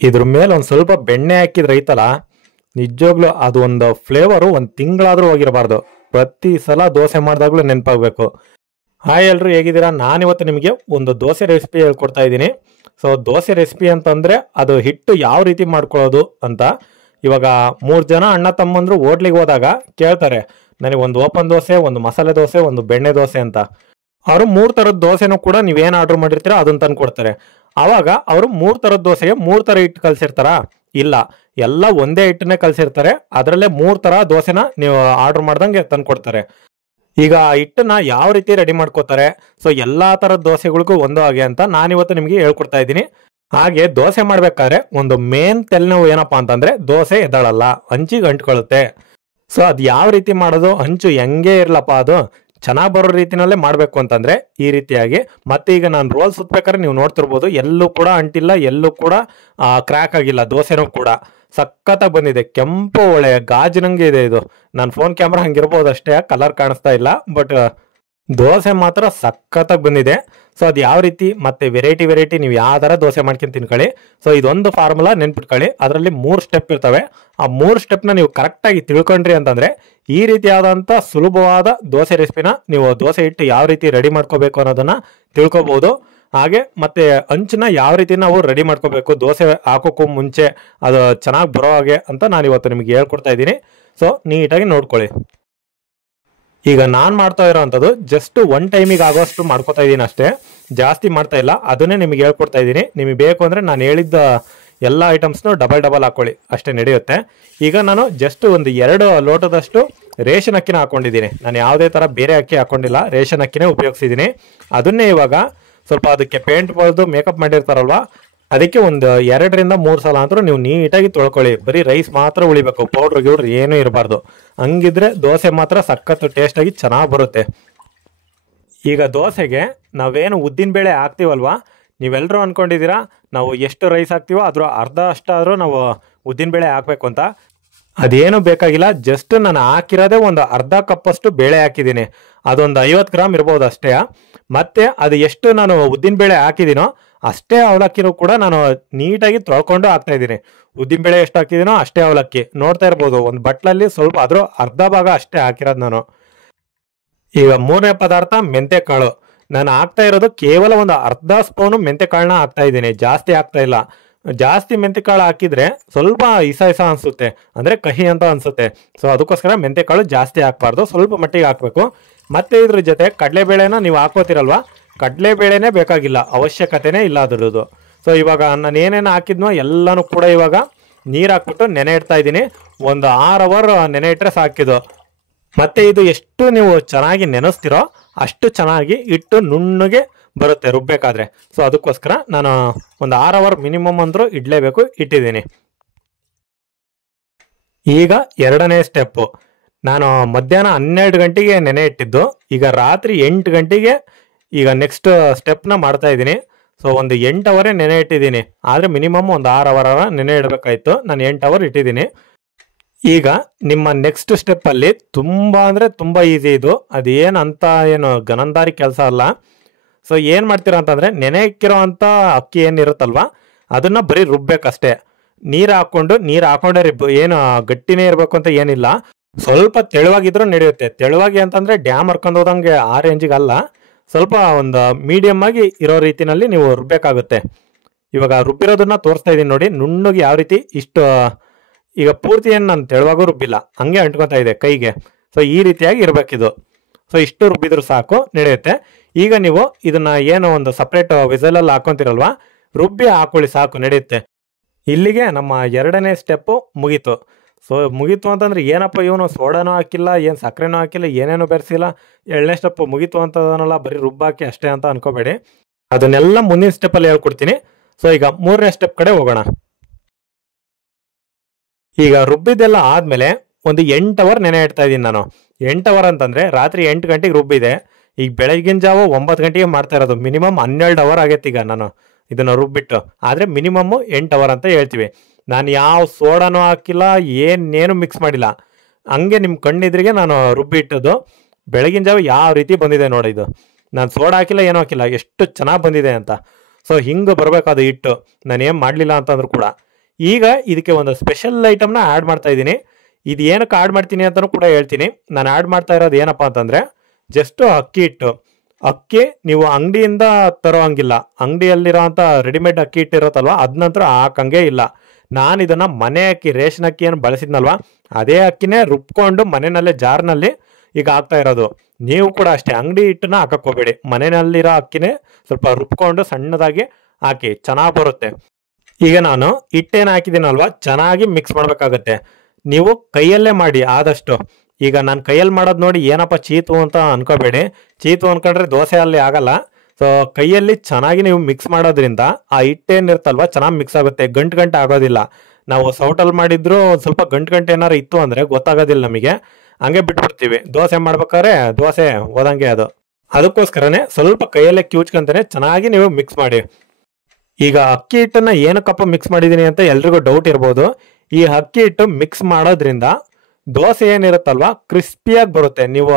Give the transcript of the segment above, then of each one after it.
ಇದ್ರ ಮೇಲೆ ಒಂದು ಸ್ವಲ್ಪ ಬೆಣ್ಣೆ ಹಾಕಿದ್ರೆ ಐತಲ್ಲ, ನಿಜವಾಗ್ಲೂ ಅದು ಒಂದು ಫ್ಲೇವರು ಒಂದು ತಿಂಗಳಾದರೂ ಹೋಗಿರಬಾರ್ದು. ಪ್ರತಿ ಸಲ ದೋಸೆ ಮಾಡಿದಾಗ್ಲೂ ನೆನಪಾಗಬೇಕು. ಹಾಯ್ ಎಲ್ರು, ಹೇಗಿದ್ದೀರಾ? ನಾನಿವತ್ತು ನಿಮಗೆ ಒಂದು ದೋಸೆ ರೆಸಿಪಿ ಹೇಳ್ಕೊಡ್ತಾ ಇದ್ದೀನಿ. ಸೊ ದೋಸೆ ರೆಸಿಪಿ ಅಂತಂದರೆ ಅದು ಹಿಟ್ಟು ಯಾವ ರೀತಿ ಮಾಡ್ಕೊಳ್ಳೋದು ಅಂತ. ಇವಾಗ 3 ಜನ ಅಣ್ಣ ತಮ್ಮಂದ್ರು ಹೋಟ್ಲಿಗೆ ಹೋದಾಗ ಕೇಳ್ತಾರೆ, ನನಗೆ ಒಂದು ಓಪನ್ ದೋಸೆ, ಒಂದು ಮಸಾಲೆ ದೋಸೆ, ಒಂದು ಬೆಣ್ಣೆ ದೋಸೆ ಅಂತ. ಅವರು 3 ಥರದ ದೋಸೆನೂ ಕೂಡ ನೀವೇನು ಆರ್ಡರ್ ಮಾಡಿರ್ತೀರೋ ಅದನ್ನ ತಂದು ಕೊಡ್ತಾರೆ. ಆವಾಗ ಅವರು 3 ಥರದ ದೋಸೆಗೆ 3 ಥರ ಹಿಟ್ಟು ಕಲಿಸಿರ್ತಾರಾ? ಇಲ್ಲ, ಎಲ್ಲ ಒಂದೇ ಹಿಟ್ಟನ್ನೇ ಕಲಿಸಿರ್ತಾರೆ. ಅದರಲ್ಲೇ 3 ಥರ ದೋಸೆನ ನೀವು ಆರ್ಡರ್ ಮಾಡ್ದಂಗೆ ತಂದು ಕೊಡ್ತಾರೆ. ಈಗ ಆ ಹಿಟ್ಟನ್ನ ಯಾವ ರೀತಿ ರೆಡಿ ಮಾಡ್ಕೋತಾರೆ, ಸೊ ಎಲ್ಲಾ ಥರದ ದೋಸೆಗಳಿಗೂ ಒಂದು ಹಾಗೆ ಅಂತ ನಾನಿವತ್ತು ನಿಮಗೆ ಹೇಳ್ಕೊಡ್ತಾ ಇದ್ದೀನಿ. ಹಾಗೆ ದೋಸೆ ಮಾಡ್ಬೇಕಾದ್ರೆ ಒಂದು ಮೇನ್ ತಲೆನೋವು ಏನಪ್ಪಾ ಅಂತಂದ್ರೆ, ದೋಸೆ ಎದ್ದಳಲ್ಲ, ಹಂಚಿಗೆ ಅಂಟ್ಕೊಳ್ಳುತ್ತೆ. ಸೊ ಅದು ಯಾವ ರೀತಿ ಮಾಡೋದು, ಹಂಚು ಹೆಂಗೆ ಇರ್ಲಪ್ಪ ಅದು ಚೆನ್ನಾಗಿ ಬರೋ ರೀತಿನಲ್ಲೇ ಮಾಡಬೇಕು ಅಂತಂದ್ರೆ ಈ ರೀತಿಯಾಗಿ. ಮತ್ತೆ ಈಗ ನಾನು ರೋಲ್ ಸುತ್ತಬೇಕಾದ್ರೆ ನೀವು ನೋಡ್ತಿರ್ಬೋದು, ಎಲ್ಲೂ ಕೂಡ ಅಂಟಿಲ್ಲ, ಎಲ್ಲೂ ಕೂಡ ಕ್ರ್ಯಾಕ್ ಆಗಿಲ್ಲ. ದೋಸೆನೂ ಕೂಡ ಸಖತ್ತಾಗಿ ಬಂದಿದೆ, ಕೆಂಪು ಒಳ್ಳೆ ಗಾಜಿನಂಗೆ ಇದೆ. ಇದು ನನ್ನ ಫೋನ್ ಕ್ಯಾಮ್ರಾ ಹಂಗಿರ್ಬೋದು ಅಷ್ಟೇ, ಕಲರ್ ಕಾಣಿಸ್ತಾ ಇಲ್ಲ, ಬಟ್ ದೋಸೆ ಮಾತ್ರ ಸಖತ್ತಾಗಿ ಬಂದಿದೆ. ಸೊ ಅದು ಯಾವ ರೀತಿ ಮತ್ತೆ ವೆರೈಟಿ ನೀವು ಯಾವ ಥರ ದೋಸೆ ಮಾಡ್ಕೊಂಡು ತಿನ್ಕೊಳ್ಳಿ. ಸೊ ಇದೊಂದು ಫಾರ್ಮುಲಾ ನೆನ್ಪಿಟ್ಕೊಳ್ಳಿ, ಅದರಲ್ಲಿ 3 ಸ್ಟೆಪ್ ಇರ್ತವೆ. ಆ 3 ಸ್ಟೆಪ್ನ ನೀವು ಕರೆಕ್ಟಾಗಿ ತಿಳ್ಕೊಂಡ್ರಿ ಅಂತಂದ್ರೆ ಈ ರೀತಿಯಾದಂಥ ಸುಲಭವಾದ ದೋಸೆ ರೆಸಿಪಿನ ನೀವು ದೋಸೆ ಹಿಟ್ಟು ಯಾವ ರೀತಿ ರೆಡಿ ಮಾಡ್ಕೋಬೇಕು ಅನ್ನೋದನ್ನ ತಿಳ್ಕೊಬಹುದು. ಹಾಗೆ ಮತ್ತೆ ಹಂಚನ್ನ ಯಾವ ರೀತಿ ನಾವು ರೆಡಿ ಮಾಡ್ಕೋಬೇಕು ದೋಸೆ ಹಾಕೋಕ್ಕೂ ಮುಂಚೆ ಅದು ಚೆನ್ನಾಗಿ ಬರೋ ಹಾಗೆ ಅಂತ ನಾನು ಇವತ್ತು ನಿಮಗೆ ಹೇಳ್ಕೊಡ್ತಾ ಇದ್ದೀನಿ. ಸೊ ನೀಟಾಗಿ ನೋಡ್ಕೊಳ್ಳಿ. ಈಗ ನಾನು ಮಾಡ್ತಾ ಇರೋವಂಥದ್ದು ಜಸ್ಟ್ 1 ಟೈಮಿಗೆ ಆಗೋಷ್ಟು ಮಾಡ್ಕೋತಾ ಇದ್ದೀನಿ ಅಷ್ಟೇ, ಜಾಸ್ತಿ ಮಾಡ್ತಾ ಇಲ್ಲ. ಅದನ್ನೇ ನಿಮಗೆ ಹೇಳ್ಕೊಡ್ತಾ ಇದ್ದೀನಿ. ನಿಮಗೆ ಬೇಕು ಅಂದರೆ ನಾನು ಹೇಳಿದ್ದ ಎಲ್ಲ ಐಟಮ್ಸ್ನು ಡಬಲ್ ಹಾಕೊಳ್ಳಿ, ಅಷ್ಟೇ ನಡೆಯುತ್ತೆ. ಈಗ ನಾನು ಜಸ್ಟ್ ಒಂದು 2 ಲೋಟದಷ್ಟು ರೇಷನ್ ಅಕ್ಕಿನ ಹಾಕೊಂಡಿದ್ದೀನಿ. ನಾನು ಯಾವುದೇ ಥರ ಬೇರೆ ಅಕ್ಕಿ ಹಾಕೊಂಡಿಲ್ಲ, ರೇಷನ್ ಅಕ್ಕಿನೇ ಉಪಯೋಗಿಸಿದ್ದೀನಿ. ಅದನ್ನೇ ಇವಾಗ ಸ್ವಲ್ಪ ಅದಕ್ಕೆ ಪೇಂಟ್ ಬಳ್ದು ಮೇಕಪ್ ಮಾಡಿರ್ತಾರಲ್ವ, ಅದಕ್ಕೆ ಒಂದು 2 ರಿಂದ 3 ಸಲ ಅಂತೂ ನೀವು ನೀಟಾಗಿ ತೊಳ್ಕೊಳ್ಳಿ. ಬರೀ ರೈಸ್ ಮಾತ್ರ ಉಳಿಬೇಕು, ಪೌಡ್ರ್ ಏನೂ ಇರಬಾರ್ದು. ಹಂಗಿದ್ರೆ ದೋಸೆ ಮಾತ್ರ ಸಖತ್ತು ಟೇಸ್ಟಾಗಿ ಚೆನ್ನಾಗಿ ಬರುತ್ತೆ. ಈಗ ದೋಸೆಗೆ ನಾವೇನು ಉದ್ದಿನಬೇಳೆ ಹಾಕ್ತೀವಲ್ವಾ, ನೀವೆಲ್ಲರೂ ಅಂದ್ಕೊಂಡಿದ್ದೀರಾ ನಾವು ಎಷ್ಟು ರೈಸ್ ಹಾಕ್ತೀವೋ ಅದ್ರ ಅರ್ಧ ಅಷ್ಟಾದರೂ ನಾವು ಉದ್ದಿನಬೇಳೆ ಹಾಕಬೇಕು ಅಂತ. ಅದೇನು ಬೇಕಾಗಿಲ್ಲ, ಜಸ್ಟ್ ನಾನು ಹಾಕಿರೋದೇ ಒಂದು ಅರ್ಧ ಕಪ್ಪಷ್ಟು ಬೇಳೆ ಹಾಕಿದ್ದೀನಿ. ಅದೊಂದು 50 ಗ್ರಾಮ್ ಇರ್ಬೋದು ಅಷ್ಟೇ. ಮತ್ತೆ ಅದು ಎಷ್ಟು ನಾನು ಉದ್ದಿನಬೇಳೆ ಹಾಕಿದ್ದೀನೋ ಅಷ್ಟೇ ಅವಲಕ್ಕಿನೂ ಕೂಡ ನಾನು ನೀಟಾಗಿ ತೊಳ್ಕೊಂಡು ಹಾಕ್ತಾ ಇದ್ದೀನಿ. ಉದ್ದಿನಬೇಳೆ ಎಷ್ಟು ಹಾಕಿದ್ದೀನೋ ಅಷ್ಟೇ ಅವಲಕ್ಕಿ. ನೋಡ್ತಾ ಇರ್ಬೋದು, ಒಂದು ಬಟ್ಲಲ್ಲಿ ಸ್ವಲ್ಪ ಅದ್ರ ಅರ್ಧ ಭಾಗ ಅಷ್ಟೇ ಹಾಕಿರೋದು ನಾನು. ಈಗ 3ನೇ ಪದಾರ್ಥ ಮೆಂತೆಕಾಳು. ನಾನು ಹಾಕ್ತಾ ಇರೋದು ಕೇವಲ ಒಂದು ಅರ್ಧ ಸ್ಪೂನು ಮೆಂತೆಕಾಳನ್ನ ಹಾಕ್ತಾ ಇದ್ದೀನಿ, ಜಾಸ್ತಿ ಹಾಕ್ತಾ ಇಲ್ಲ. ಜಾಸ್ತಿ ಮೆಂತೆಕಾಳು ಹಾಕಿದ್ರೆ ಸ್ವಲ್ಪ ಇಸ ಅನಿಸುತ್ತೆ, ಅಂದರೆ ಕಹಿ ಅಂತ ಅನಿಸುತ್ತೆ. ಸೊ ಅದಕ್ಕೋಸ್ಕರ ಮೆಂತೆಕಾಳು ಜಾಸ್ತಿ ಹಾಕ್ಬಾರ್ದು, ಸ್ವಲ್ಪ ಮಟ್ಟಿಗೆ ಹಾಕಬೇಕು. ಮತ್ತೆ ಇದ್ರ ಜೊತೆ ಕಡಲೆಬೇಳೆನ ನೀವು ಹಾಕೋತಿರಲ್ವಾ, ಕಡಲೆಬೇಳೆನೇ ಬೇಕಾಗಿಲ್ಲ, ಅವಶ್ಯಕತೆನೇ ಇಲ್ಲ ಅದರದ್ದು. ಸೊ ಇವಾಗ ನಾನು ಏನೇನು ಹಾಕಿದ್ನೋ ಎಲ್ಲನೂ ಕೂಡ ಇವಾಗ ನೀರು ಹಾಕ್ಬಿಟ್ಟು ನೆನೆ ಇಡ್ತಾ ಇದ್ದೀನಿ. ಒಂದು 6 ಅವರ್ ನೆನೆ ಇಟ್ಟರೆ ಸಾಕಿದ್ದು. ಮತ್ತೆ ಇದು ಎಷ್ಟು ನೀವು ಚೆನ್ನಾಗಿ ನೆನೆಸ್ತಿರೋ ಅಷ್ಟು ಚೆನ್ನಾಗಿ ಹಿಟ್ಟು ನುಣ್ಣಗೆ ಬರುತ್ತೆ ರುಬ್ಬೇಕಾದ್ರೆ. ಸೊ ಅದಕ್ಕೋಸ್ಕರ ನಾನು ಒಂದು 6 ಅವರ್ ಮಿನಿಮಮ್ ಅಂದರೂ ಇಡಲೇಬೇಕು, ಇಟ್ಟಿದ್ದೀನಿ. ಈಗ 2ನೇ ಸ್ಟೆಪ್ಪು. ನಾನು ಮಧ್ಯಾಹ್ನ 12 ಗಂಟೆಗೆ ನೆನೆ ಇಟ್ಟಿದ್ದು, ಈಗ ರಾತ್ರಿ 8 ಗಂಟೆಗೆ ಈಗ ನೆಕ್ಸ್ಟ್ ಸ್ಟೆಪ್ನ ಮಾಡ್ತಾ ಇದ್ದೀನಿ. ಸೊ ಒಂದು 8 ಅವರೇ ನೆನೆ ಇಟ್ಟಿದ್ದೀನಿ, ಆದರೆ ಮಿನಿಮಮ್ ಒಂದು 6 ಅವರ್ ನೆನೆ ಇಡಬೇಕಾಯ್ತು. ನಾನು 8 ಅವರ್ ಇಟ್ಟಿದ್ದೀನಿ. ಈಗ ನಿಮ್ಮ ನೆಕ್ಸ್ಟ್ ಸ್ಟೆಪ್ಪಲ್ಲಿ ತುಂಬ ಅಂದರೆ ತುಂಬ ಈಸಿ ಇದು, ಅದೇನು ಅಂತ ಏನು ಗನಂದಾರಿ ಕೆಲಸ ಅಲ್ಲ. ಸೊ ಏನು ಮಾಡ್ತೀರಾ ಅಂತಂದರೆ, ನೆನೆ ಇಕ್ಕಿರೋ ಅಂಥ ಅಕ್ಕಿ ಏನಿರುತ್ತಲ್ವ ಅದನ್ನು ಬರೀ ರುಬ್ಬೇಕಷ್ಟೇ. ನೀರು ಹಾಕ್ಕೊಂಡೇ ಏನು ಗಟ್ಟಿನೇ ಇರಬೇಕು ಅಂತ ಏನಿಲ್ಲ, ಸ್ವಲ್ಪ ತೆಳುವಾಗಿದ್ರೂ ನಡೆಯುತ್ತೆ. ತೆಳುವಾಗಿ ಅಂತಂದರೆ ಡ್ಯಾಮ್ ಹರ್ಕೊಂಡು ಹೋದಂಗೆ ಆ ರೇಂಜಿಗೆ ಅಲ್ಲ, ಸ್ವಲ್ಪ ಒಂದು ಮೀಡಿಯಮ್ ಆಗಿ ಇರೋ ರೀತಿನಲ್ಲಿ ನೀವು ರುಬ್ಬೇಕಾಗುತ್ತೆ. ಇವಾಗ ರುಬ್ಬಿರೋದನ್ನ ತೋರಿಸ್ತಾ ಇದ್ದೀನಿ ನೋಡಿ, ನುಣ್ಣಗೆ ಯಾವ ರೀತಿ ಇಷ್ಟು. ಈಗ ಪೂರ್ತಿ ಏನು ನಾನು ತೆಳುವಾಗೂ ರುಬ್ಬಿಲ್ಲ, ಹಂಗೆ ಅಂಟ್ಕೊತಾ ಇದೆ ಕೈಗೆ. ಸೊ ಈ ರೀತಿಯಾಗಿ ಇರಬೇಕಿದು. ಸೊ ಇಷ್ಟು ರುಬ್ಬಿದ್ರು ಸಾಕು, ನಡೆಯುತ್ತೆ. ಈಗ ನೀವು ಇದನ್ನ ಏನು ಒಂದು ಸಪ್ರೇಟ್ ವಿಸಲಲ್ಲಿ ಹಾಕೊಂತಿರಲ್ವಾ, ರುಬ್ಬಿ ಹಾಕೊಳ್ಳಿ ಸಾಕು, ನಡೆಯುತ್ತೆ. ಇಲ್ಲಿಗೆ ನಮ್ಮ 2ನೇ ಸ್ಟೆಪ್ಪು ಮುಗೀತು. ಸೊ ಮುಗೀತು ಅಂತಂದ್ರೆ ಏನಪ್ಪ ಇವನು ಸೋಡಾನೂ ಹಾಕಿಲ್ಲ, ಏನು ಸಕ್ಕರೆನೂ ಹಾಕಿಲ್ಲ, ಏನೇನು ಬೆರೆಸಿಲ್ಲ, 2ನೇ ಸ್ಟೆಪ್ ಮುಗೀತು ಅಂತದನ್ನೆಲ್ಲ ಬರೀ ರುಬ್ಬಾಕಿ ಅಷ್ಟೇ ಅಂತ ಅನ್ಕೋಬೇಡಿ. ಅದನ್ನೆಲ್ಲ ಮುಂದಿನ ಸ್ಟೆಪ್ಪಲ್ಲಿ ಹೇಳ್ಕೊಡ್ತೀನಿ. ಸೊ ಈಗ 3ನೇ ಸ್ಟೆಪ್ ಕಡೆ ಹೋಗೋಣ. ಈಗ ರುಬ್ಬಿದ್ದೆಲ್ಲ ಆದಮೇಲೆ ಒಂದು 8 ಅವರ್ ನೆನೆ ಇಡ್ತಾ ಇದ್ದೀನಿ ನಾನು. 8 ಅವರ್ ಅಂತಂದರೆ ರಾತ್ರಿ 8 ಗಂಟೆಗೆ ರುಬ್ಬಿದೆ, ಈಗ ಬೆಳಗಿನ ಜಾವ 9 ಗಂಟೆಗೆ ಮಾಡ್ತಾ ಇರೋದು. ಮಿನಿಮಮ್ 12 ಅವರ್ ಆಗೈತೆ ಈಗ ನಾನು ಇದನ್ನು ರುಬ್ಬಿಟ್ಟು. ಆದರೆ ಮಿನಿಮಮ್ಮು 8 ಅವರ್ ಅಂತ ಹೇಳ್ತೀವಿ. ನಾನು ಯಾವ ಸೋಡಾನೂ ಹಾಕಿಲ್ಲ, ಏನೇನು ಮಿಕ್ಸ್ ಮಾಡಿಲ್ಲ, ಹಂಗೆ ನಿಮ್ಮ ಕಣ್ಣಿದ್ರಿಗೆ ನಾನು ರುಬ್ಬಿಟ್ಟದ್ದು. ಬೆಳಗಿನ ಜಾವ ಯಾವ ರೀತಿ ಬಂದಿದೆ ನೋಡಿ ಇದು. ನಾನು ಸೋಡಾ ಹಾಕಿಲ್ಲ, ಏನೂ ಹಾಕಿಲ್ಲ, ಎಷ್ಟು ಚೆನ್ನಾಗಿ ಬಂದಿದೆ ಅಂತ. ಸೊ ಹಿಂಗೆ ಬರಬೇಕಾದ ಹಿಟ್ಟು, ನಾನು ಏನು ಮಾಡಲಿಲ್ಲ ಅಂತಂದ್ರೂ ಕೂಡ. ಈಗ ಇದಕ್ಕೆ ಒಂದು ಸ್ಪೆಷಲ್ ಐಟಮ್ನ ಆ್ಯಡ್ ಮಾಡ್ತಾ ಇದ್ದೀನಿ. ಇದು ಏನಕ್ಕೆ ಆ್ಯಡ್ ಮಾಡ್ತೀನಿ ಅಂತಲೂ ಕೂಡ ಹೇಳ್ತೀನಿ. ನಾನು ಆ್ಯಡ್ ಮಾಡ್ತಾ ಇರೋದು ಏನಪ್ಪ ಅಂತಂದರೆ ಜಸ್ಟ್ ಅಕ್ಕಿ ಹಿಟ್ಟು. ಅಕ್ಕಿ ನೀವು ಅಂಗಡಿಯಿಂದ ತರೋ ಹಂಗಿಲ್ಲ. ಅಂಗಡಿಯಲ್ಲಿರೋಂಥ ರೆಡಿಮೇಡ್ ಅಕ್ಕಿ ಹಿಟ್ಟು ಇರುತ್ತಲ್ವ ಅದನ್ನಂತರ ಹಾಕಂಗೆ ಇಲ್ಲ. ನಾನು ಇದನ್ನು ಮನೆ ಅಕ್ಕಿ, ರೇಷನ್ ಅಕ್ಕಿಯನ್ನು ಬಳಸಿದ್ನಲ್ವ ಅದೇ ಅಕ್ಕಿನೇ ರುಬ್ಕೊಂಡು ಮನೆಯಲ್ಲೇ ಜಾರ್ನಲ್ಲಿ ಈಗ ಹಾಕ್ತಾ ಇರೋದು. ನೀವು ಕೂಡ ಅಷ್ಟೇ ಅಂಗಡಿ ಹಿಟ್ಟನ್ನ ಹಾಕಕ್ಕೆ ಹೋಗಬೇಡಿ. ಮನೆಯಲ್ಲಿರೋ ಅಕ್ಕಿನೇ ಸ್ವಲ್ಪ ರುಬ್ಕೊಂಡು ಸಣ್ಣದಾಗಿ ಹಾಕಿ, ಚೆನ್ನಾಗಿ ಬರುತ್ತೆ. ಈಗ ನಾನು ಹಿಟ್ಟೇನು ಹಾಕಿದ್ದೀನಲ್ವ ಚೆನ್ನಾಗಿ ಮಿಕ್ಸ್ ಮಾಡಬೇಕಾಗತ್ತೆ. ನೀವು ಕೈಯಲ್ಲೇ ಮಾಡಿ ಆದಷ್ಟು. ಈಗ ನಾನು ಕೈಯಲ್ಲಿ ಮಾಡೋದು ನೋಡಿ ಏನಪ್ಪ ಚೀತು ಅಂತ ಅನ್ಕೋಬೇಡಿ. ಚೀತು ಅನ್ಕೊಂಡ್ರೆ ದೋಸೆ ಅಲ್ಲಿ ಆಗಲ್ಲ. ಸೊ ಕೈಯಲ್ಲಿ ಚೆನ್ನಾಗಿ ನೀವು ಮಿಕ್ಸ್ ಮಾಡೋದ್ರಿಂದ ಆ ಹಿಟ್ಟೇನಿರ್ತಲ್ವ ಚೆನ್ನಾಗಿ ಮಿಕ್ಸ್ ಆಗುತ್ತೆ, ಗಂಟು ಆಗೋದಿಲ್ಲ. ನಾವು ಸೌಟಲ್ಲಿ ಮಾಡಿದ್ರು ಸ್ವಲ್ಪ ಗಂಟು ಏನಾರು ಇತ್ತು ಅಂದರೆ ಗೊತ್ತಾಗೋದಿಲ್ಲ ನಮಗೆ, ಹಂಗೆ ಬಿಟ್ಬಿಡ್ತೀವಿ. ದೋಸೆ ಮಾಡ್ಬೇಕಾದ್ರೆ ದೋಸೆ ಹೋದಂಗೆ ಅದು. ಅದಕ್ಕೋಸ್ಕರನೇ ಸ್ವಲ್ಪ ಕೈಯಲ್ಲೇ ಕಿವುಚ್ಕೊಂತಾನೆ ಚೆನ್ನಾಗಿ ನೀವು ಮಿಕ್ಸ್ ಮಾಡಿ. ಈಗ ಅಕ್ಕಿ ಹಿಟ್ಟನ್ನು ಏನಕ್ಕಪ್ಪ ಮಿಕ್ಸ್ ಮಾಡಿದ್ದೀನಿ ಅಂತ ಎಲ್ರಿಗೂ ಡೌಟ್ ಇರ್ಬೋದು. ಈ ಅಕ್ಕಿ ಹಿಟ್ಟು ಮಿಕ್ಸ್ ಮಾಡೋದ್ರಿಂದ ದೋಸೆ ಏನಿರುತ್ತಲ್ವ ಕ್ರಿಸ್ಪಿಯಾಗಿ ಬರುತ್ತೆ. ನೀವು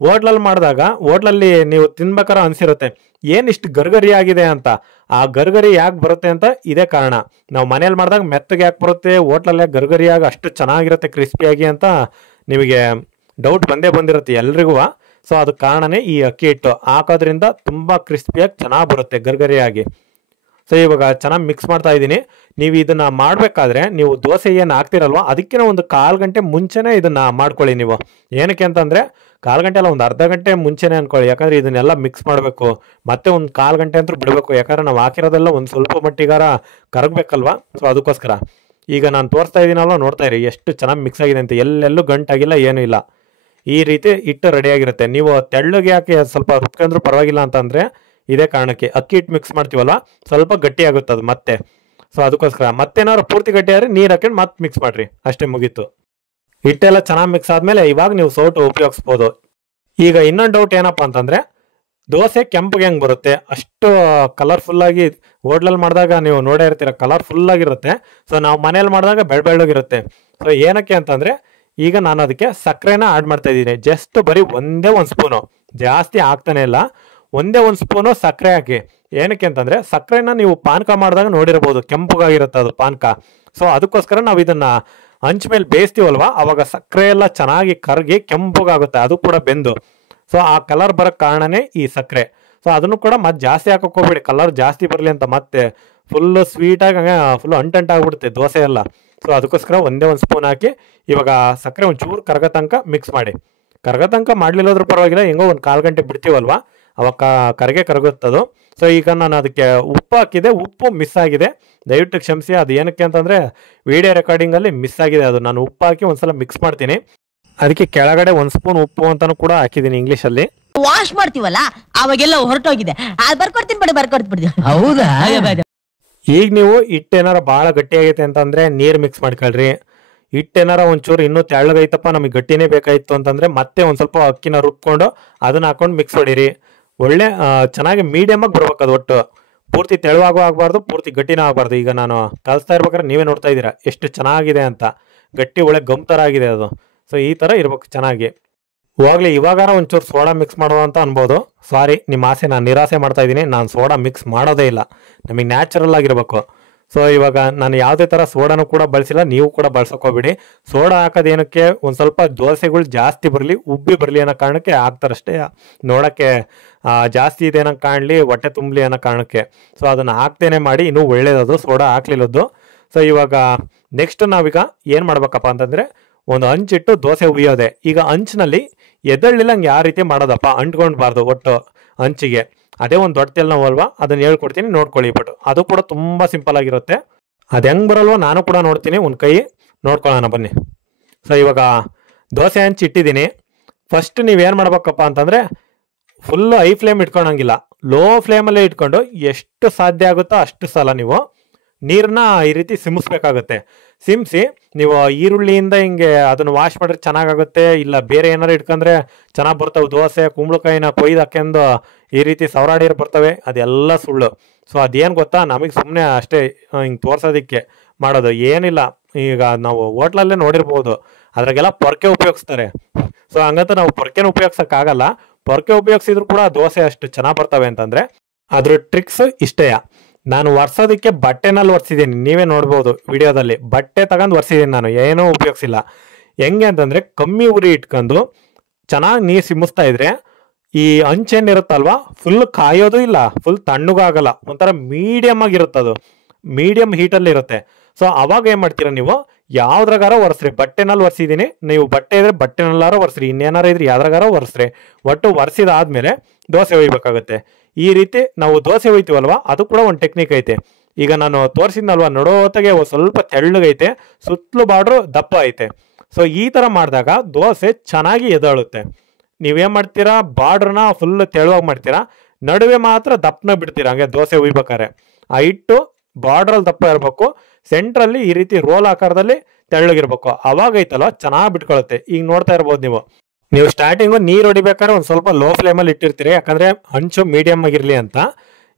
ಹೋಟ್ಲಲ್ಲಿ ಮಾಡಿದಾಗ ಹೋಟ್ಲಲ್ಲಿ ನೀವು ತಿನ್ಬೇಕಾದ್ರೆ ಅನಿಸಿರುತ್ತೆ ಏನಿಷ್ಟು ಗರ್ಗರಿ ಆಗಿದೆ ಅಂತ. ಆ ಗರ್ಗರಿ ಯಾಕೆ ಬರುತ್ತೆ ಅಂತ ಇದೇ ಕಾರಣ. ನಾವು ಮನೇಲಿ ಮಾಡಿದಾಗ ಮೆತ್ತಗೆ ಯಾಕೆ ಬರುತ್ತೆ, ಹೋಟ್ಲಲ್ಲೇ ಗರ್ಗರಿಯಾಗಿ ಅಷ್ಟು ಚೆನ್ನಾಗಿರುತ್ತೆ ಕ್ರಿಸ್ಪಿಯಾಗಿ ಅಂತ ನಿಮಗೆ ಡೌಟ್ ಬಂದಿರುತ್ತೆ ಎಲ್ರಿಗೂ. ಸೊ ಅದಕ್ಕೆ ಕಾರಣನೇ ಈ ಅಕ್ಕಿ ಹಿಟ್ಟು ಹಾಕೋದ್ರಿಂದ ತುಂಬ ಕ್ರಿಸ್ಪಿಯಾಗಿ ಚೆನ್ನಾಗಿ ಬರುತ್ತೆ ಗರ್ಗರಿಯಾಗಿ. ಸೊ ಇವಾಗ ಚೆನ್ನಾಗಿ ಮಿಕ್ಸ್ ಮಾಡ್ತಾ ಇದ್ದೀನಿ. ನೀವು ಇದನ್ನು ಮಾಡಬೇಕಾದ್ರೆ ನೀವು ದೋಸೆ ಏನು ಹಾಕ್ತಿರಲ್ವ ಅದಕ್ಕಿಂತ ಒಂದು 1/4 ಗಂಟೆ ಮುಂಚೆನೇ ಇದನ್ನು ಮಾಡ್ಕೊಳ್ಳಿ. ನೀವು ಏನಕ್ಕೆ ಅಂತಂದರೆ 1/4 ಗಂಟೆ ಅಲ್ಲ, ಒಂದು ಅರ್ಧ ಗಂಟೆ ಮುಂಚೆನೇ ಅಂದ್ಕೊಳ್ಳಿ. ಯಾಕಂದರೆ ಇದನ್ನೆಲ್ಲ ಮಿಕ್ಸ್ ಮಾಡಬೇಕು, ಮತ್ತೆ ಒಂದು 1/4 ಗಂಟೆ ಅಂತೂ ಬಿಡಬೇಕು. ಯಾಕಂದರೆ ನಾವು ಹಾಕಿರೋದೆಲ್ಲ ಒಂದು ಸ್ವಲ್ಪ ಮಟ್ಟಿಗಾರ ಕರಗಬೇಕಲ್ವ. ಸೊ ಅದಕ್ಕೋಸ್ಕರ ಈಗ ನಾನು ತೋರಿಸ್ತಾ ಇದ್ದೀನಲ್ವ, ನೋಡ್ತಾ ಇರಿ ಎಷ್ಟು ಚೆನ್ನಾಗಿ ಮಿಕ್ಸ್ ಆಗಿದೆ ಅಂತ. ಎಲ್ಲೆಲ್ಲೂ ಗಂಟಾಗಿಲ್ಲ, ಏನೂ ಇಲ್ಲ. ಈ ರೀತಿ ಹಿಟ್ಟು ರೆಡಿಯಾಗಿರುತ್ತೆ. ನೀವು ತೆಳ್ಳಗೆ ಯಾಕೆ ಸ್ವಲ್ಪ ರುಬ್ಕೊಂಡ್ರೂ ಪರವಾಗಿಲ್ಲ ಅಂತಂದರೆ ಇದೇ ಕಾರಣಕ್ಕೆ. ಅಕ್ಕಿ ಹಿಟ್ಟು ಮಿಕ್ಸ್ ಮಾಡ್ತೀವಲ್ವ ಸ್ವಲ್ಪ ಗಟ್ಟಿ ಆಗುತ್ತೆ ಅದು ಮತ್ತೆ. ಸೊ ಅದಕ್ಕೋಸ್ಕರ ಮತ್ತೇನಾದ್ರು ಪೂರ್ತಿ ಗಟ್ಟಿ ಆದರೆ ನೀರು ಹಾಕೊಂಡು ಮತ್ತೆ ಮಿಕ್ಸ್ ಮಾಡಿರಿ, ಅಷ್ಟೇ ಮುಗೀತು. ಹಿಟ್ಟೆಲ್ಲ ಚೆನ್ನಾಗಿ ಮಿಕ್ಸ್ ಆದಮೇಲೆ ಇವಾಗ ನೀವು ಸೌಟು ಉಪಯೋಗಿಸ್ಬೋದು. ಈಗ ಇನ್ನೊಂದು ಡೌಟ್ ಏನಪ್ಪ ಅಂತಂದರೆ ದೋಸೆ ಕೆಂಪಗೆ ಹೆಂಗೆ ಬರುತ್ತೆ, ಅಷ್ಟು ಕಲರ್ಫುಲ್ಲಾಗಿ ಹೋಟ್ಲಲ್ಲಿ ಮಾಡಿದಾಗ ನೀವು ನೋಡೇ ಇರ್ತೀರ ಕಲರ್ಫುಲ್ಲಾಗಿರುತ್ತೆ. ಸೊ ನಾವು ಮನೇಲಿ ಮಾಡಿದಾಗ ಬೆಳ್ಳಗಿರುತ್ತೆ. ಸೊ ಏನಕ್ಕೆ ಅಂತಂದರೆ ಈಗ ನಾನು ಅದಕ್ಕೆ ಸಕ್ಕರೆನ ಆ್ಯಡ್ ಮಾಡ್ತಾ ಇದ್ದೀನಿ. ಜಸ್ಟ್ ಬರೀ ಒಂದೇ ಒಂದು ಸ್ಪೂನು, ಜಾಸ್ತಿ ಹಾಕ್ತಾನೆ ಇಲ್ಲ, ಒಂದೇ ಒಂದು ಸ್ಪೂನು ಸಕ್ಕರೆ ಹಾಕಿ. ಏನಕ್ಕೆ ಅಂತಂದರೆ ಸಕ್ಕರೆನ ನೀವು ಪಾನಕ ಮಾಡಿದಾಗ ನೋಡಿರ್ಬೋದು ಕೆಂಪಗಾಗಿರುತ್ತೆ ಅದು ಪಾನಕ. ಸೊ ಅದಕ್ಕೋಸ್ಕರ ನಾವು ಇದನ್ನು ಹಂಚ ಮೇಲೆ ಬೇಯಿಸ್ತೀವಲ್ವ ಅವಾಗ ಸಕ್ಕರೆ ಎಲ್ಲ ಚೆನ್ನಾಗಿ ಕರಗಿ ಕೆಂಪಗಾಗುತ್ತೆ, ಅದು ಕೂಡ ಬೆಂದು. ಸೊ ಆ ಕಲರ್ ಬರೋಕ್ಕೆ ಕಾರಣನೇ ಈ ಸಕ್ಕರೆ. ಸೊ ಅದನ್ನು ಕೂಡ ಮತ್ತೆ ಜಾಸ್ತಿ ಹಾಕೋಕೆ ಹೋಗ್ಬೇಡಿ, ಕಲರ್ ಜಾಸ್ತಿ ಬರಲಿ ಅಂತ. ಮತ್ತೆ ಫುಲ್ಲು ಸ್ವೀಟಾಗಿ ಫುಲ್ಲು ಅಂಟಂಟಾಗ್ಬಿಡುತ್ತೆ ದೋಸೆ ಎಲ್ಲ. ಸೊ ಅದಕ್ಕೋಸ್ಕರ ಒಂದೇ ಒಂದು ಸ್ಪೂನ್ ಹಾಕಿ ಇವಾಗ ಸಕ್ಕರೆ ಒಂಚೂರು ಕರಗೋ ತನಕ ಮಿಕ್ಸ್ ಮಾಡಿ. ಕರಗೋ ತನಕ ಮಾಡಲಿಲ್ಲದ್ರೂ ಪರವಾಗಿಲ್ಲ, ಹೆಂಗೋ ಒಂದು 1/4 ಗಂಟೆ ಬಿಡ್ತೀವಲ್ವ ಅವಾಗ ಕರಗುತ್ತದು. ಸೊ ಈಗ ನಾನು ಅದಕ್ಕೆ ಉಪ್ಪು ಹಾಕಿದೆ, ಉಪ್ಪು ಮಿಸ್ ಆಗಿದೆ, ದಯವಿಟ್ಟು ಕ್ಷಮಿಸಿ. ಅದು ಏನಕ್ಕೆ ಅಂತಂದರೆ ವಿಡಿಯೋ ರೆಕಾರ್ಡಿಂಗಲ್ಲಿ ಮಿಸ್ ಆಗಿದೆ ಅದು. ನಾನು ಉಪ್ಪು ಹಾಕಿ ಒಂದ್ಸಲ ಮಿಕ್ಸ್ ಮಾಡ್ತೀನಿ, ಅದಕ್ಕೆ ಕೆಳಗಡೆ 1 ಸ್ಪೂನ್ ಉಪ್ಪು ಅಂತಾನು ಕೂಡ ಹಾಕಿದ್ದೀನಿ ಇಂಗ್ಲೀಷಲ್ಲಿ. ವಾಶ್ ಮಾಡ್ತೀವಲ್ಲ ಅವಾಗೆಲ್ಲ ಹೊರಟೋಗಿದೆ, ಅದು ಬರ್ಕೊಡ್ತೀನಿ. ಹೌದಾ? ಈಗ ನೀವು ಹಿಟ್ಟೇನಾರ ಭಾಳ ಗಟ್ಟಿ ಆಗೈತೆ ಅಂತಂದರೆ ನೀರು ಮಿಕ್ಸ್ ಮಾಡ್ಕೊಳ್ರಿ. ಹಿಟ್ಟೇನಾರ ಒಂಚೂರು ಇನ್ನೂ ತೆಳ್ಳಗೈತಪ್ಪ ನಮಗೆ ಗಟ್ಟಿನೇ ಬೇಕಾಯಿತು ಅಂತಂದರೆ ಮತ್ತೆ ಒಂದು ಸ್ವಲ್ಪ ಅಕ್ಕಿನ ರುಬ್ಕೊಂಡು ಅದನ್ನ ಹಾಕೊಂಡು ಮಿಕ್ಸ್ ಹೊಡೀರಿ. ಒಳ್ಳೆ ಚೆನ್ನಾಗಿ ಮೀಡಿಯಮಾಗಿ ಬರ್ಬೇಕು ಅದು. ಒಟ್ಟು ಪೂರ್ತಿ ತೆಳುವಾಗೂ ಆಗಬಾರ್ದು, ಪೂರ್ತಿ ಗಟ್ಟಿನೂ ಆಗಬಾರ್ದು. ಈಗ ನಾನು ಕಲಿಸ್ತಾ ಇರ್ಬೇಕಾದ್ರೆ ನೀವೇ ನೋಡ್ತಾ ಇದ್ದೀರಾ ಎಷ್ಟು ಚೆನ್ನಾಗಿದೆ ಅಂತ, ಗಟ್ಟಿ ಒಳ್ಳೆ ಗಮ್ ಥರ ಆಗಿದೆ ಅದು. ಸೊ ಈ ಥರ ಇರ್ಬೇಕು ಚೆನ್ನಾಗಿ. ಹೋಗ್ಲಿ ಇವಾಗಾರ ಒಂಚೂರು ಸೋಡಾ ಮಿಕ್ಸ್ ಮಾಡುವ ಅಂತ ಅನ್ಬೋದು. ಸಾರಿ, ನಿಮ್ಮ ಆಸೆ ನಾನು ನಿರಾಸೆ ಮಾಡ್ತಾ ಇದ್ದೀನಿ. ನಾನು ಸೋಡಾ ಮಿಕ್ಸ್ ಮಾಡೋದೇ ಇಲ್ಲ, ನಮಗೆ ನ್ಯಾಚುರಲ್ ಆಗಿರಬೇಕು. ಸೊ ಇವಾಗ ನಾನು ಯಾವುದೇ ಥರ ಸೋಡಾನು ಕೂಡ ಬಳಸಿಲ್ಲ, ನೀವು ಕೂಡ ಬಳಸೋಕೋಗ್ಬಿಡಿ. ಸೋಡಾ ಹಾಕೋದೇನಕ್ಕೆ ಒಂದು ಸ್ವಲ್ಪ ದೋಸೆಗಳು ಜಾಸ್ತಿ ಬರಲಿ, ಉಬ್ಬಿ ಬರಲಿ ಅನ್ನೋ ಕಾರಣಕ್ಕೆ ಹಾಕ್ತಾರಷ್ಟೇ. ನೋಡೋಕ್ಕೆ ಜಾಸ್ತಿ ಇದೆ ಅನ್ನೋ ಕಾಣಲಿ, ಹೊಟ್ಟೆ ತುಂಬಲಿ ಅನ್ನೋ ಕಾರಣಕ್ಕೆ. ಸೊ ಅದನ್ನು ಹಾಕ್ತೇನೆ ಮಾಡಿ, ಇನ್ನೂ ಒಳ್ಳೇದದು ಸೋಡಾ ಹಾಕ್ಲಿಲ್ಲದ್ದು. ಸೊ ಇವಾಗ ನೆಕ್ಸ್ಟ್ ನಾವೀಗ ಏನು ಮಾಡ್ಬೇಕಪ್ಪ ಅಂತಂದರೆ ಒಂದು ಹಂಚಿಟ್ಟು ದೋಸೆ ಹುಯ್ಯೋದೆ. ಈಗ ಹಂಚಿನಲ್ಲಿ ಎದಳ್ಳಿಲ್ಲಂಗೆ ಯಾವ ರೀತಿ ಮಾಡೋದಪ್ಪ, ಅಂಟ್ಕೊಂಡ್ಬಾರ್ದು ಒಟ್ಟು ಹಂಚಿಗೆ. ಅದೇ ಒಂದು ದೊಡ್ಡ ತೆಲ್ ನಾವು ಅಲ್ವಾ, ಅದನ್ನು ಹೇಳ್ಕೊಡ್ತೀನಿ ನೋಡ್ಕೊಳ್ಳಿ. ಬಟ್ ಅದು ಕೂಡ ತುಂಬ ಸಿಂಪಲ್ ಆಗಿರುತ್ತೆ. ಅದು ಹೆಂಗೆ ಬರಲ್ವ ನಾನು ಕೂಡ ನೋಡ್ತೀನಿ, ಒಂದು ಕೈ ನೋಡ್ಕೊಳ್ಳೋಣ ಬನ್ನಿ. ಸೊ ಇವಾಗ ದೋಸೆ ಹಂಚಿ ಇಟ್ಟಿದ್ದೀನಿ. ಫಸ್ಟ್ ನೀವೇನು ಮಾಡ್ಬೇಕಪ್ಪ ಅಂತಂದರೆ ಫುಲ್ಲು ಹೈ ಫ್ಲೇಮ್ ಇಟ್ಕೊಳಂಗಿಲ್ಲ, ಲೋ ಫ್ಲೇಮಲ್ಲೇ ಇಟ್ಕೊಂಡು ಎಷ್ಟು ಸಾಧ್ಯ ಆಗುತ್ತೋ ಅಷ್ಟು ಸಲ ನೀವು ನೀರನ್ನ ಈ ರೀತಿ ಸಿಮಿಸ್ಬೇಕಾಗುತ್ತೆ. ಸಿಮ್ಸಿ ನೀವು ಈರುಳ್ಳಿಯಿಂದ ಹಿಂಗೆ ಅದನ್ನು ವಾಶ್ ಮಾಡಿದ್ರೆ ಚೆನ್ನಾಗಾಗುತ್ತೆ. ಇಲ್ಲ ಬೇರೆ ಏನಾರು ಇಟ್ಕೊಂಡ್ರೆ ಚೆನ್ನಾಗಿ ಬರ್ತವೆ ದೋಸೆ. ಕುಂಬಳಕಾಯಿನ ಕೊಯ್ದು ಹಾಕ್ಯಂದು ಈ ರೀತಿ ಸವರಾಡಿರು ಬರ್ತವೆ, ಅದೆಲ್ಲ ಸುಳ್ಳು. ಸೊ ಅದೇನು ಗೊತ್ತಾ, ನಮಗೆ ಸುಮ್ಮನೆ ಅಷ್ಟೇ ಹಿಂಗೆ ತೋರ್ಸೋದಕ್ಕೆ ಮಾಡೋದು, ಏನಿಲ್ಲ. ಈಗ ನಾವು ಹೋಟ್ಲಲ್ಲೇ ನೋಡಿರ್ಬೋದು ಅದ್ರಾಗೆಲ್ಲ ಪೊರ್ಕೆ ಉಪಯೋಗಿಸ್ತಾರೆ. ಸೊ ಹಂಗಂತ ನಾವು ಪೊರ್ಕೆನ ಉಪಯೋಗಿಸೋಕ್ಕಾಗಲ್ಲ. ಪೊರ್ಕೆ ಉಪಯೋಗಿಸಿದ್ರು ಕೂಡ ದೋಸೆ ಅಷ್ಟು ಚೆನ್ನಾಗಿ ಬರ್ತವೆ ಅಂತಂದರೆ ಅದ್ರ ಟ್ರಿಕ್ಸ್ ಇಷ್ಟೇ. ನಾನು ಒರೆಸೋದಕ್ಕೆ ಬಟ್ಟೆನಲ್ಲಿ ಒರೆಸಿದ್ದೀನಿ, ನೀವೇ ನೋಡ್ಬೋದು ವಿಡಿಯೋದಲ್ಲಿ. ಬಟ್ಟೆ ತಗೊಂಡು ಒರೆಸಿದ್ದೀನಿ, ನಾನು ಏನೂ ಉಪಯೋಗಿಸಿಲ್ಲ. ಹೆಂಗೆ ಅಂತಂದರೆ ಕಮ್ಮಿ ಉರಿ ಇಟ್ಕೊಂಡು ಚೆನ್ನಾಗಿ ನೀರು ಸಿಮ್ಮಿಸ್ತಾ ಇದ್ರೆ ಈ ಹಂಚೆಣ್ಣೆ ಇರುತ್ತಲ್ವಾ ಫುಲ್ ಕಾಯೋದು ಇಲ್ಲ, ಫುಲ್ ತಣ್ಣಗೂ ಆಗಲ್ಲ, ಒಂಥರ ಮೀಡಿಯಮ್ ಆಗಿರುತ್ತದು, ಮೀಡಿಯಮ್ ಹೀಟಲ್ಲಿ ಇರುತ್ತೆ. ಸೊ ಅವಾಗ ಏನು ಮಾಡ್ತೀರಾ ನೀವು, ಯಾವ್ದ್ರಾಗಾರ ಒರೆಸ್ರಿ. ಬಟ್ಟೆನಲ್ಲಿ ಒರೆಸಿದ್ದೀನಿ, ನೀವು ಬಟ್ಟೆ ಇದ್ರೆ ಬಟ್ಟೆನಲ್ಲಾರ ಒರೆಸ್ರಿ, ಇನ್ನೇನಾರ ಇದ್ರೆ ಯಾವ್ದ್ರಾಗಾರ ಒರೆಸ್ರಿ. ಒಟ್ಟು ಒರೆಸಿದಾದ್ಮೇಲೆ ದೋಸೆ ಒಯ್ಬೇಕಾಗುತ್ತೆ. ಈ ರೀತಿ ನಾವು ದೋಸೆ ಒಯ್ತೀವಲ್ವಾ, ಅದು ಕೂಡ ಒಂದು ಟೆಕ್ನಿಕ್ ಐತೆ. ಈಗ ನಾನು ತೋರಿಸಿದ್ನಲ್ವಾ, ನಡೋತ್ತಾಗೆ ಸ್ವಲ್ಪ ತೆಳ್ಳಗೈತೆ, ಸುತ್ತಲೂ ಬಾರ್ಡ್ರು ದಪ್ಪ ಐತೆ. ಸೊ ಈ ಥರ ಮಾಡಿದಾಗ ದೋಸೆ ಚೆನ್ನಾಗಿ ಎದ್ದೇಳುತ್ತೆ. ನೀವೇನು ಮಾಡ್ತೀರಾ, ಬಾರ್ಡ್ರನ್ನ ಫುಲ್ ತೆಳುವಾಗಿ ಮಾಡ್ತೀರಾ, ನಡುವೆ ಮಾತ್ರ ದಪ್ಪನ ಬಿಡ್ತೀರಾ ಹಂಗೆ ದೋಸೆ ಉಯ್ಬೇಕಾರೆ. ಆ ಹಿಟ್ಟು ಬಾರ್ಡ್ರಲ್ಲಿ ದಪ್ಪ ಇರಬೇಕು, ಸೆಂಟ್ರಲ್ಲಿ ಈ ರೀತಿ ರೋಲ್ ಆಕಾರದಲ್ಲಿ ತೆಳ್ಳಗಿರ್ಬೇಕು. ಅವಾಗೈತಲ್ವ ಚೆನ್ನಾಗಿ ಬಿಟ್ಕೊಳ್ಳುತ್ತೆ. ಈಗ ನೋಡ್ತಾ ಇರ್ಬೋದು ನೀವು ಸ್ಟಾರ್ಟಿಂಗು ನೀರು ಹೊಡಿಬೇಕಾದ್ರೆ ಒಂದು ಸ್ವಲ್ಪ ಲೋ ಫ್ಲೇಮಲ್ಲಿ ಇಟ್ಟಿರ್ತೀರಿ, ಯಾಕಂದರೆ ಹಂಚು ಮೀಡಿಯಮ್ ಆಗಿರಲಿ ಅಂತ.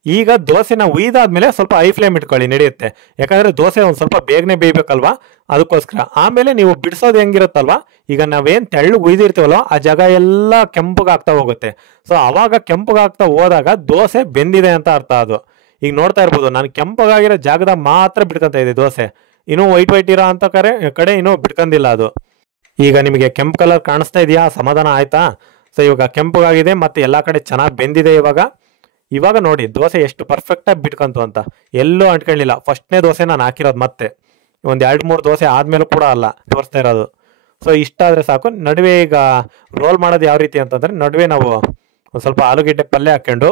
ಈಗ ದೋಸೆನ ಉಯ್ದಾದ್ಮೇಲೆ ಸ್ವಲ್ಪ ಹೈ ಫ್ಲೇಮ್ ಇಟ್ಕೊಳ್ಳಿ, ನಡೆಯುತ್ತೆ. ಯಾಕಂದರೆ ದೋಸೆ ಒಂದು ಸ್ವಲ್ಪ ಬೇಗನೆ ಬೇಯಬೇಕಲ್ವಾ, ಅದಕ್ಕೋಸ್ಕರ. ಆಮೇಲೆ ನೀವು ಬಿಡಿಸೋದು ಹೆಂಗಿರುತ್ತಲ್ವಾ, ಈಗ ನಾವೇನು ತೆಳ್ಳಗೆ ಉಯ್ದಿರ್ತೀವಲ್ವ ಆ ಜಾಗ ಎಲ್ಲ ಕೆಂಪಗಾಗ್ತಾ ಹೋಗುತ್ತೆ. ಸೊ ಅವಾಗ ಕೆಂಪಗಾಗ್ತಾ ಹೋದಾಗ ದೋಸೆ ಬೆಂದಿದೆ ಅಂತ ಅರ್ಥ. ಅದು ಈಗ ನೋಡ್ತಾ ಇರ್ಬೋದು, ನಾನು ಕೆಂಪಗಾಗಿರೋ ಜಾಗದಾಗ ಮಾತ್ರ ಬಿಡ್ಕೊಂತ ಇದೆ ದೋಸೆ, ಇನ್ನೂ ವೈಟ್ ಇರೋ ಅಂತ ಕಡೆ ಇನ್ನೂ ಬಿಡ್ಕೊಂಡಿಲ್ಲ ಅದು. ಈಗ ನಿಮಗೆ ಕೆಂಪು ಕಲರ್ ಕಾಣಿಸ್ತಾ ಇದೆಯಾ, ಸಮಾಧಾನ ಆಯ್ತಾ? ಸೊ ಇವಾಗ ಕೆಂಪಗಾಗಿದೆ ಮತ್ತು ಎಲ್ಲ ಕಡೆ ಚೆನ್ನಾಗಿ ಬೆಂದಿದೆ. ಇವಾಗ ನೋಡಿ ದೋಸೆ ಎಷ್ಟು ಪರ್ಫೆಕ್ಟಾಗಿ ಬಿಟ್ಕೊಂತು ಅಂತ, ಎಲ್ಲೂ ಅಂಟ್ಕೊಳ್ಳಿಲ್ಲ. ಫಸ್ಟ್ನೇ ದೋಸೆ ನಾನು ಹಾಕಿರೋದು, ಮತ್ತೆ ಒಂದು 2-3 ದೋಸೆ ಆದಮೇಲೂ ಕೂಡ ಅಲ್ಲ ತೋರಿಸ್ತಾ ಇರೋದು. ಸೊ ಇಷ್ಟ ಆದರೆ ಸಾಕು. ನಡುವೆ ಈಗ ರೋಲ್ ಮಾಡೋದು ಯಾವ ರೀತಿ ಅಂತಂದರೆ, ನಡುವೆ ನಾವು ಒಂದು ಸ್ವಲ್ಪ ಆಲೂಗೆಡ್ಡೆ ಪಲ್ಯ ಹಾಕ್ಕೊಂಡು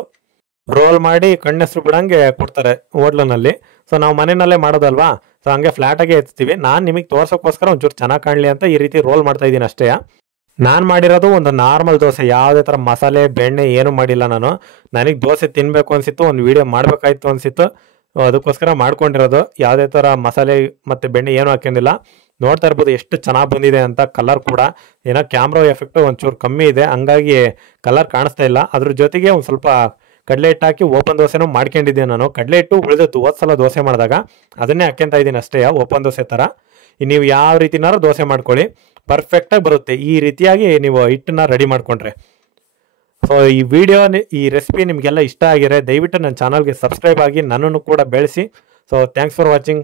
ರೋಲ್ ಮಾಡಿ ಕಣ್ಣೆಸರು ಬಿಡಂಗೆ ಕೊಡ್ತಾರೆ ಹೋಟ್ಲನಲ್ಲಿ. ಸೊ ನಾವು ಮನೆಯಲ್ಲೇ ಮಾಡೋದಲ್ವಾ, ಸೊ ಹಂಗೆ ಫ್ಲಾಟಾಗೆ ಎತ್ತೀವಿ. ನಾನು ನಿಮಗೆ ತೋರ್ಸೋಕ್ಕೋಸ್ಕರ ಒಂಚೂರು ಚೆನ್ನಾಗಿ ಕಾಣಲಿ ಅಂತ ಈ ರೀತಿ ರೋಲ್ ಮಾಡ್ತಾ ಇದ್ದೀನಿ ಅಷ್ಟೇ. ನಾನು ಮಾಡಿರೋದು ಒಂದು ನಾರ್ಮಲ್ ದೋಸೆ, ಯಾವುದೇ ಥರ ಮಸಾಲೆ ಬೆಣ್ಣೆ ಏನೂ ಮಾಡಿಲ್ಲ ನಾನು. ನನಗೆ ದೋಸೆ ತಿನ್ನಬೇಕು ಅನಿಸಿತ್ತು, ಒಂದು ವೀಡಿಯೋ ಮಾಡಬೇಕಾಯ್ತು ಅನಿಸಿತ್ತು, ಅದಕ್ಕೋಸ್ಕರ ಮಾಡ್ಕೊಂಡಿರೋದು. ಯಾವುದೇ ಥರ ಮಸಾಲೆ ಮತ್ತು ಬೆಣ್ಣೆ ಏನೂ ಹಾಕೊಂಡಿಲ್ಲ. ನೋಡ್ತಾ ಇರ್ಬೋದು ಎಷ್ಟು ಚೆನ್ನಾಗಿ ಬಂದಿದೆ ಅಂತ. ಕಲರ್ ಕೂಡ ಏನೋ ಕ್ಯಾಮ್ರಾ ಎಫೆಕ್ಟು ಒಂಚೂರು ಕಮ್ಮಿ ಇದೆ, ಹಂಗಾಗಿ ಕಲರ್ ಕಾಣಿಸ್ತಾ ಇಲ್ಲ. ಅದ್ರ ಜೊತೆಗೆ ಒಂದು ಸ್ವಲ್ಪ ಕಡಲೆ ಹಿಟ್ಟು ಹಾಕಿ ಓಪನ್ ದೋಸೆನೂ ಮಾಡ್ಕೊಂಡಿದ್ದೀನಿ ನಾನು. ಕಡಲೆ ಹಿಟ್ಟು ಉಳಿದದ್ದು ಹೋದ್ಸಲ ದೋಸೆ ಮಾಡಿದಾಗ ಅದನ್ನೇ ಹಾಕ್ಯಂತ ಇದ್ದೀನಿ ಅಷ್ಟೇ, ಓಪನ್ ದೋಸೆ ಥರ. ನೀವು ಯಾವ ರೀತಿನಾರು ದೋಸೆ ಮಾಡ್ಕೊಳ್ಳಿ, ಪರ್ಫೆಕ್ಟಾಗಿ ಬರುತ್ತೆ ಈ ರೀತಿಯಾಗಿ ನೀವು ಹಿಟ್ಟನ್ನ ರೆಡಿ ಮಾಡಿಕೊಂಡ್ರೆ. ಸೊ ಈ ರೆಸಿಪಿ ನಿಮಗೆಲ್ಲ ಇಷ್ಟ ಆಗಿದ್ರೆ ದಯವಿಟ್ಟು ನನ್ನ ಚಾನಲ್ಗೆ ಸಬ್ಸ್ಕ್ರೈಬ್ ಆಗಿ ನನ್ನನ್ನು ಕೂಡ ಬೆಳೆಸಿ. So thanks for watching.